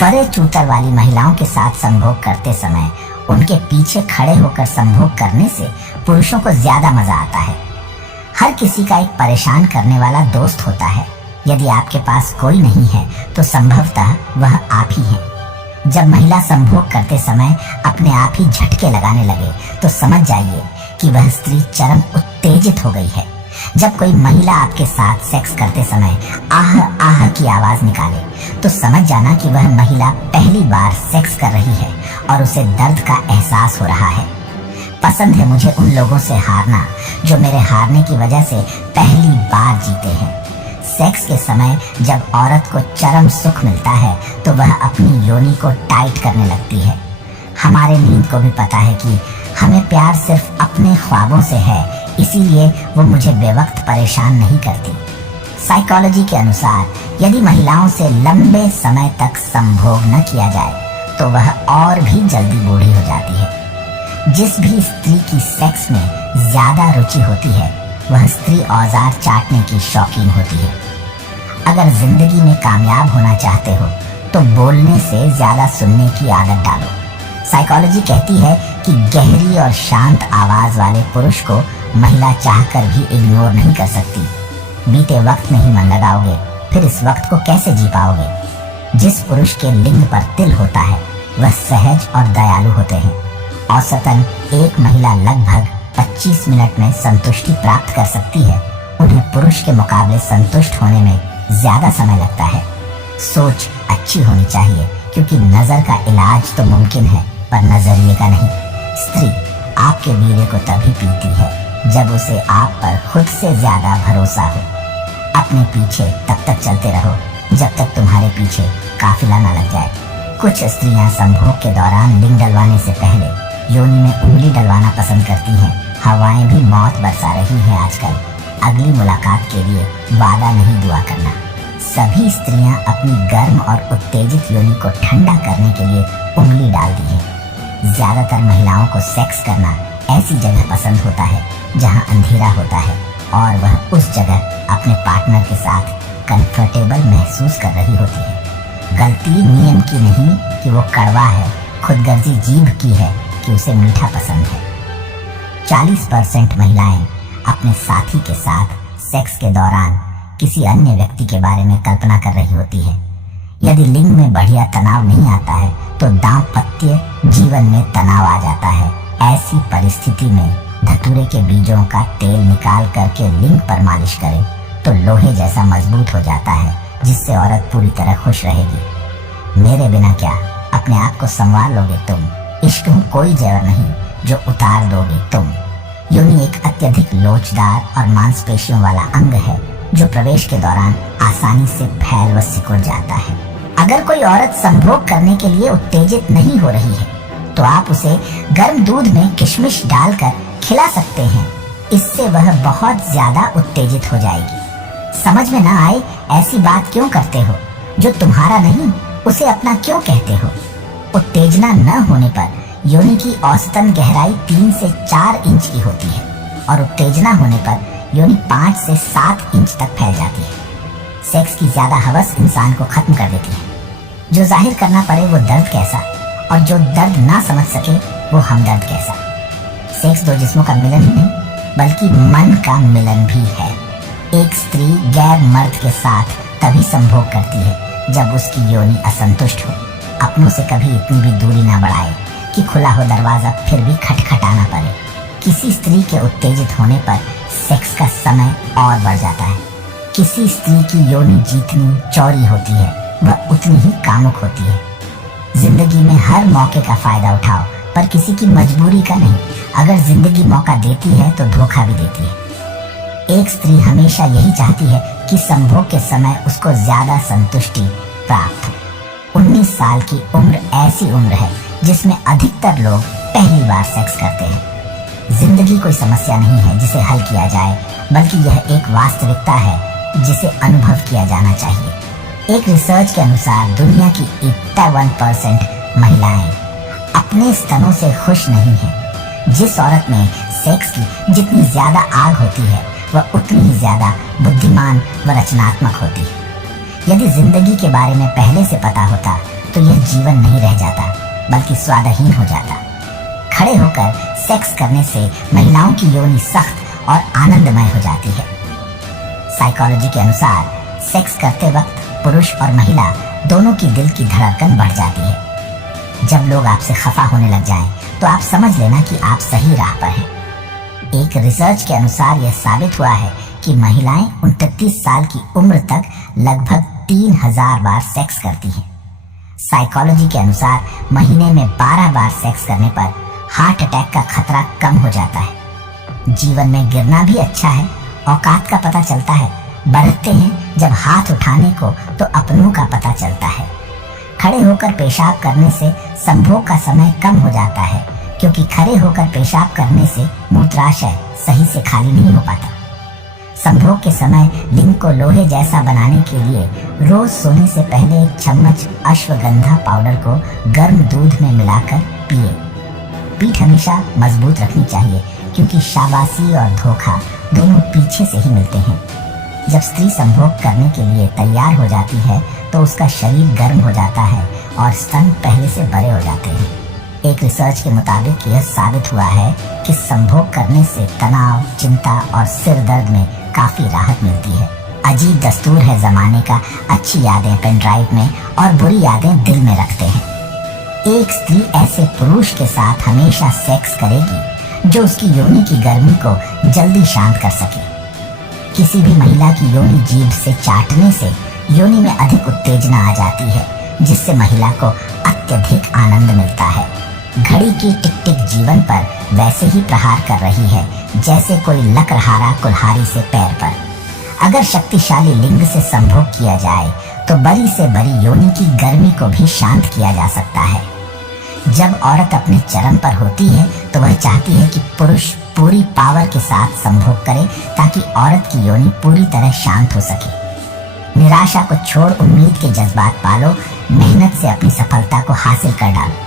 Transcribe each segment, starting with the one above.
फरे चूतर वाली महिलाओं के साथ संभोग करते समय उनके पीछे खड़े होकर संभोग करने से पुरुषों को ज्यादा मजा आता है। हर किसी का एक परेशान करने वाला दोस्त होता है। यदि आपके पास कोई नहीं है तो संभवतः वह आप ही हैं। जब महिला संभोग करते समय अपने आप ही झटके लगाने लगे तो समझ जाइए कि वह स्त्री चरम उत्तेजित हो गई है। जब कोई महिला आपके साथ सेक्स करते समय आह आह की आवाज निकाले तो समझ जाना कि वह महिला पहली बार सेक्स कर रही है और उसे दर्द का एहसास हो रहा है। पसंद है मुझे उन लोगों से हारना जो मेरे हारने की वजह से पहली बार जीते हैं। सेक्स के समय जब औरत को चरम सुख मिलता है तो वह अपनी योनि को टाइट करने लगती है। हमारे नींद को भी पता है कि हमें प्यार सिर्फ अपने ख्वाबों से है, इसीलिए वो मुझे बेवक्त परेशान नहीं करती। साइकोलॉजी के अनुसार यदि महिलाओं से लंबे समय तक संभोग न किया जाए तो वह और भी जल्दी बूढ़ी हो जाती है। जिस भी स्त्री की सेक्स में ज्यादा रुचि होती है वह स्त्री औजार चाटने की शौकीन होती है। अगर जिंदगी में कामयाब होना चाहते हो तो बोलने से ज्यादा सुनने की आदत डालो। साइकोलॉजी कहती है कि गहरी और शांत आवाज वाले पुरुष को महिला चाहकर भी इग्नोर नहीं कर सकती। बीते वक्त में ही मन लगाओगे, फिर इस वक्त को कैसे जी पाओगे? जिस पुरुष के लिंग पर तिल होता है वह सहज और दयालु होते हैं। औसतन एक महिला लगभग 25 मिनट में संतुष्टि प्राप्त कर सकती है। उन्हें पुरुष के मुकाबले संतुष्ट होने में ज्यादा समय लगता है। सोच अच्छी होनी चाहिए क्योंकि नजर का इलाज तो मुमकिन है पर नजरिए का नहीं। स्त्री आपके वीर्य को तभी पीती है जब उसे आप पर खुद से ज्यादा भरोसा हो। अपने पीछे तब तक चलते रहो जब तक तुम्हारे पीछे काफिला न लग जाए। कुछ स्त्रियां संभोग के दौरान लिंग डलवाने से पहले योनि में उंगली डलवाना पसंद करती हैं। हवाएं भी मौत बरसा रही हैं आजकल। अगली मुलाकात के लिए वादा नहीं दुआ करना। सभी स्त्रियां अपनी गर्म और उत्तेजित योनि को ठंडा करने के लिए उंगली डालती हैं। ज्यादातर महिलाओं को सेक्स करना ऐसी जगह पसंद होता है जहां अंधेरा होता है और वह उस जगह अपने पार्टनर के साथ कंफर्टेबल महसूस कर रही होती है। गलती नियम की नहीं कि वो कड़वा है, खुदगर्जी जीभ की है कि उसे मीठा पसंद है। 40% महिलाएं अपने साथी के साथ सेक्स के दौरान किसी अन्य व्यक्ति के बारे में कल्पना कर रही होती है। यदि लिंग में बढ़िया तनाव नहीं आता है तो दाम्पत्य जीवन में तनाव आ जाता है। ऐसी परिस्थिति में धतूरे के बीजों का तेल निकाल करके लिंग पर मालिश करें तो लोहे जैसा मजबूत हो जाता है, जिससे औरत पूरी तरह खुश रहेगी। मेरे बिना क्या अपने आप को संवार लोगे तुम। इश्क में कोई जेवर नहीं जो उतार दोगे तुम। योनि एक अत्यधिक लोचदार और मांसपेशियों वाला अंग है जो प्रवेश के दौरान आसानी से फैल व सिकुड़ जाता है। अगर कोई औरत संभोग करने के लिए उत्तेजित नहीं हो रही है तो आप उसे गर्म दूध में किशमिश डालकर खिला सकते हैं। इससे वह बहुत ज्यादा उत्तेजित हो जाएगी। समझ में ना आए ऐसी बात क्यों करते हो? जो तुम्हारा नहीं उसे अपना क्यों कहते हो? उत्तेजना न होने पर योनि की औसतन गहराई 3 से 4 इंच की होती है और उत्तेजना होने पर योनि 5 से 7 इंच तक फैल जाती है। सेक्स की ज्यादा हवस इंसान को खत्म कर देती है। जो जाहिर करना पड़े वो दर्द कैसा, और जो दर्द ना समझ सके वो हमदर्द कैसा। सेक्स दो जिस्मों का मिलन ही नहीं बल्कि मन का मिलन भी है। एक स्त्री गैर मर्द के साथ तभी संभोग करती है जब उसकी योनि असंतुष्ट हो, अपनों से कभी इतनी भी दूरी ना बढ़ाए कि खुला हो दरवाजा फिर भी खटखटाना पड़े। किसी स्त्री के उत्तेजित होने पर सेक्स का समय और बढ़ जाता है। किसी स्त्री की योनि जितनी चौड़ी होती है वह उतनी ही कामुक होती है। जिंदगी में हर मौके का फायदा उठाओ पर किसी की मजबूरी का नहीं। अगर जिंदगी मौका देती है तो धोखा भी देती है। एक स्त्री हमेशा यही चाहती है कि संभोग के समय उसको ज्यादा संतुष्टि प्राप्त हो। 19 साल की उम्र ऐसी उम्र है जिसमें अधिकतर लोग पहली बार सेक्स करते हैं। जिंदगी कोई समस्या नहीं है जिसे हल किया जाए, बल्कि यह एक वास्तविकता है जिसे अनुभव किया जाना चाहिए। एक रिसर्च के अनुसार दुनिया की 81% महिलाएं अपने स्तनों से खुश नहीं हैं। जिस औरत में सेक्स की जितनी ज्यादा आग होती है वह उतनी ही ज्यादा बुद्धिमान व रचनात्मक होती है। यदि जिंदगी के बारे में पहले से पता होता तो यह जीवन नहीं रह जाता बल्कि स्वादहीन हो जाता। खड़े होकर सेक्स करने से महिलाओं की योनि सख्त और आनंदमय हो जाती है। साइकोलॉजी के अनुसार सेक्स करते वक्त पुरुष और महिला दोनों की दिल की धड़कन बढ़ जाती है। जब लोग आपसे खफा होने लग जाएं, तो आप समझ लेना कि आप सही राह पर हैं। एक रिसर्च के अनुसार यह साबित हुआ है कि महिलाएं 29 साल की उम्र तक लगभग 3000 बार सेक्स करती हैं। साइकोलॉजी के अनुसार महीने में 12 बार सेक्स करने पर हार्ट अटैक का खतरा कम हो जाता है। जीवन में गिरना भी अच्छा है, औकात का पता चलता है। बढ़ते हैं जब हाथ उठाने को तो अपनों का पता चलता है। खड़े होकर पेशाब करने से संभोग का समय कम हो जाता है, क्योंकि खड़े होकर पेशाब करने से मूत्राशय सही से खाली नहीं हो पाता। संभोग के समय लिंग को लोहे जैसा बनाने के लिए रोज सोने से पहले 1 चम्मच अश्वगंधा पाउडर को गर्म दूध में मिलाकर पिए। पीठ हमेशा मजबूत रखनी चाहिए, क्योंकि शाबाशी और धोखा दोनों पीछे से ही मिलते हैं। जब स्त्री संभोग करने के लिए तैयार हो जाती है तो उसका शरीर गर्म हो जाता है और स्तन पहले से बड़े हो जाते हैं। एक रिसर्च के मुताबिक यह साबित हुआ है कि संभोग करने से तनाव, चिंता और सिर दर्द में काफी राहत मिलती है। अजीब दस्तूर है जमाने का, अच्छी यादें पेन ड्राइव में और बुरी यादें दिल में रखते हैं। एक स्त्री ऐसे पुरुष के साथ हमेशा सेक्स करेगी जो उसकी योनि की गर्मी को जल्दी शांत कर सके। किसी भी महिला की योनि जीभ से चाटने से योनि में अधिक उत्तेजना आ जाती है, जिससे महिला को अत्यधिक आनंद मिलता है। घड़ी की टिक टिक जीवन पर वैसे ही प्रहार कर रही है जैसे कोई लकड़हारा कुल्हाड़ी से पैर पर। अगर शक्तिशाली लिंग से संभोग किया जाए तो बड़ी से बड़ी योनि की गर्मी को भी शांत किया जा सकता है। जब औरत अपने चरम पर होती है तो वह चाहती है कि पुरुष पूरी पावर के साथ संभोग करे, ताकि औरत की योनि पूरी तरह शांत हो सके। निराशा को छोड़ उम्मीद के जज्बात पालो, मेहनत से अपनी सफलता को हासिल कर डालो।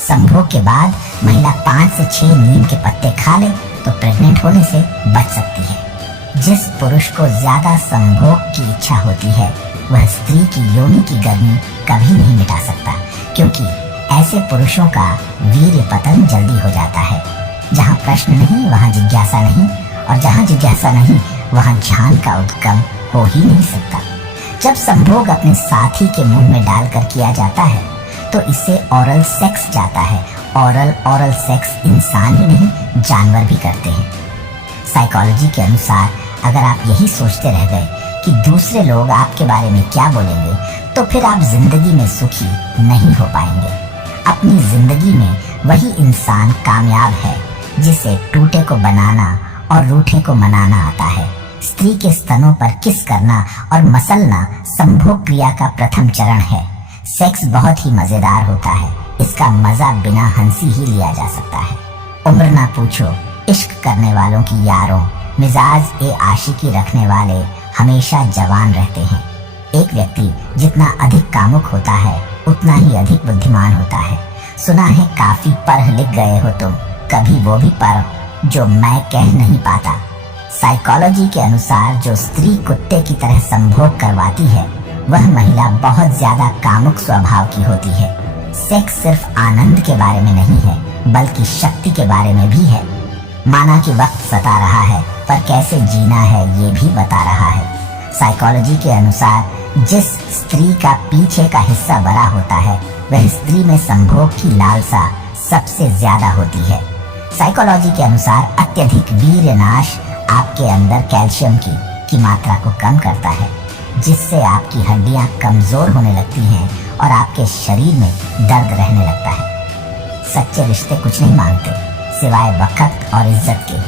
संभोग के बाद महिला 5 से 6 नीम के पत्ते खा ले तो प्रेग्नेंट होने से बच सकती है। जिस पुरुष को ज्यादा संभोग की इच्छा होती है वह स्त्री की योनि की गर्मी कभी नहीं मिटा सकता, क्योंकि ऐसे पुरुषों का वीर्य पतन जल्दी हो जाता है। जहाँ प्रश्न नहीं वहाँ जिज्ञासा नहीं, और जहाँ जिज्ञासा नहीं वहाँ ध्यान का उद्गम हो ही नहीं सकता। जब संभोग अपने साथी के मुंह में डालकर किया जाता है तो इसे ओरल सेक्स जाता है। ओरल सेक्स इंसान ही नहीं जानवर भी करते हैं। साइकोलॉजी के अनुसार अगर आप यही सोचते रह गए कि दूसरे लोग आपके बारे में क्या बोलेंगे, तो फिर आप जिंदगी में सुखी नहीं हो पाएंगे। अपनी जिंदगी में वही इंसान कामयाब है जिसे टूटे को बनाना और रूठे को मनाना आता है। स्त्री के स्तनों पर किस करना और मसलना संभोग क्रिया का प्रथम चरण है। सेक्स बहुत ही मजेदार होता है, इसका मजा बिना हंसी ही लिया जा सकता है। उम्र ना पूछो, इश्क करने वालों की यारों, मिजाज ए आशिकी रखने वाले हमेशा जवान रहते हैं। एक व्यक्ति जितना अधिक कामुक होता है उतना ही अधिक बुद्धिमान होता है। सुना है काफी पढ़ लिख गए हो तुम, कभी वो भी पढ़ो जो मैं कह नहीं पाता। साइकोलॉजी के अनुसार जो स्त्री कुत्ते की तरह संभोग करवाती है वह महिला बहुत ज्यादा कामुक स्वभाव की होती है। सेक्स सिर्फ आनंद के बारे में नहीं है, बल्कि शक्ति के बारे में भी है। माना कि वक्त सता रहा है, पर कैसे जीना है ये भी बता रहा है। साइकोलॉजी के अनुसार जिस स्त्री का पीछे का हिस्सा बड़ा होता है वह स्त्री में संभोग की लालसा सबसे ज्यादा होती है। साइकोलॉजी के अनुसार अत्यधिक वीर्यनाश आपके अंदर कैल्शियम की मात्रा को कम करता है, जिससे आपकी हड्डियां कमजोर होने लगती हैं और आपके शरीर में दर्द रहने लगता है। सच्चे रिश्ते कुछ नहीं मांगते सिवाय वक्त और इज्जत के।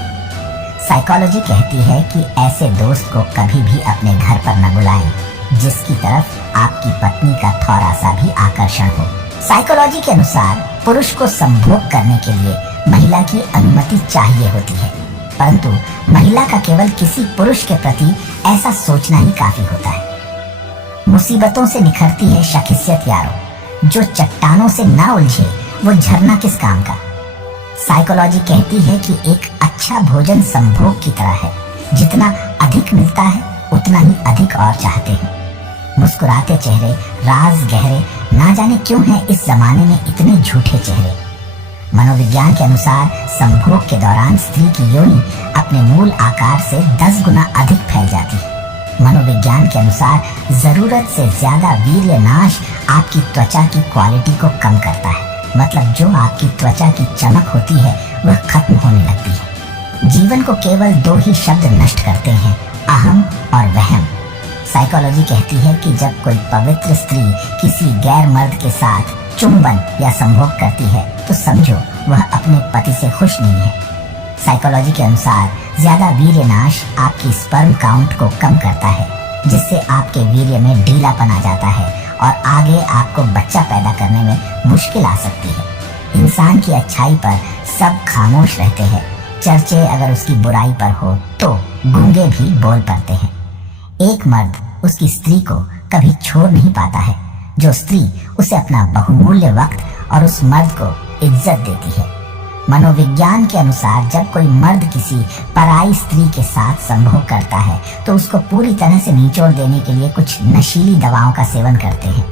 साइकोलॉजी कहती है कि ऐसे दोस्त को कभी भी अपने घर पर न बुलाएं जिसकी तरफ आपकी पत्नी का थोड़ा सा भी आकर्षण हो। साइकोलॉजी के अनुसार पुरुष को संभोग करने के लिए महिला की अनुमति चाहिए होती है, परंतु महिला का केवल किसी पुरुष के प्रति ऐसा सोचना ही काफी होता है। मुसीबतों से निखरती है शखसियत यारों, जो चट्टानों से ना उलझे वो झरना किस काम का। साइकोलॉजी कहती है कि एक अच्छा भोजन संभोग की तरह है, जितना अधिक मिलता है उतना ही अधिक और चाहते हैं। मुस्कुराते चेहरे, राज गहरे, ना जाने क्यों है इस जमाने में इतने झूठे चेहरे। मनोविज्ञान के अनुसार संभोग के दौरान स्त्री की योनि अपने मूल आकार से 10 गुना अधिक फैल जाती है। मनोविज्ञान के अनुसार जरूरत से ज्यादा वीर्य नाश आपकी त्वचा की क्वालिटी को कम करता है। मतलब जो आपकी त्वचा की चमक होती है वह खत्म होने लगती है। जीवन को केवल 2 ही शब्द नष्ट करते हैं, अहम और वहम। साइकोलॉजी कहती है कि जब कोई पवित्र स्त्री किसी गैर मर्द के साथ चुंबन या संभोग करती है तो समझो वह अपने पति से खुश नहीं है। साइकोलॉजी के अनुसार ज्यादा वीर्य नाश आपकी स्पर्म काउंट को कम करता है, जिससे आपके वीर्य में ढीलापन आ जाता है और आगे आपको बच्चा पैदा करने में मुश्किल आ सकती है। इंसान की अच्छाई पर सब खामोश रहते हैं, चर्चे अगर उसकी बुराई पर हो तो गूंगे भी बोल पड़ते हैं। एक मर्द उसकी स्त्री को कभी छोड़ नहीं पाता है, जो स्त्री उसे अपना बहुमूल्य वक्त और उस मर्द को इज्जत देती है। मनोविज्ञान के अनुसार जब कोई मर्द किसी पराई स्त्री के साथ संभोग करता है तो उसको पूरी तरह से निचोड़ देने के लिए कुछ नशीली दवाओं का सेवन करते हैं।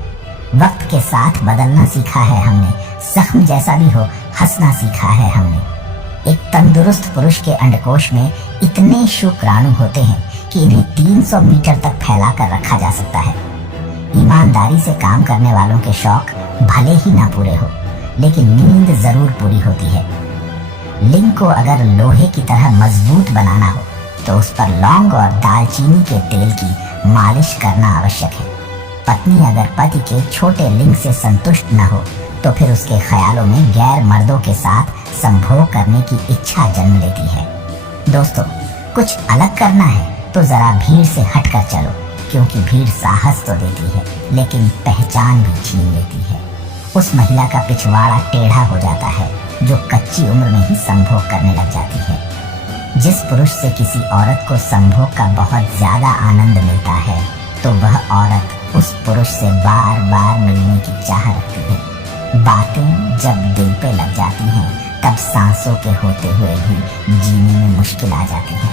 वक्त के साथ बदलना सीखा है हमने, जख्म जैसा भी हो हंसना सीखा है हमने। एक तंदुरुस्त पुरुष के अंडकोश में इतने शुक्राणु होते हैं कि इन्हें 300 मीटर तक फैलाकर रखा जा सकता है। ईमानदारी से काम करने वालों के शौक भले ही ना पूरे हो, लेकिन नींद जरूर पूरी होती है। लिंग को अगर लोहे की तरह मजबूत बनाना हो तो उस पर लौंग और दालचीनी के तेल की मालिश करना आवश्यक है। पत्नी अगर पति के छोटे लिंग से संतुष्ट न हो तो फिर उसके ख्यालों में गैर मर्दों के साथ संभोग करने की इच्छा जन्म लेती है। दोस्तों, कुछ अलग करना है तो जरा भीड़ से हटकर चलो, क्योंकि भीड़ साहस तो देती है लेकिन पहचान भी छीन लेती है। उस महिला का पिछवाड़ा टेढ़ा हो जाता है जो कच्ची उम्र में ही संभोग करने लग जाती है। जिस पुरुष से किसी औरत को संभोग का बहुत ज्यादा आनंद मिलता है तो वह औरत उस पुरुष से बार बार मिलने की चाह रखती है। बातें जब दिल पे लग जाती हैं तब सांसों के होते हुए भी जीने में मुश्किल आ जाती है।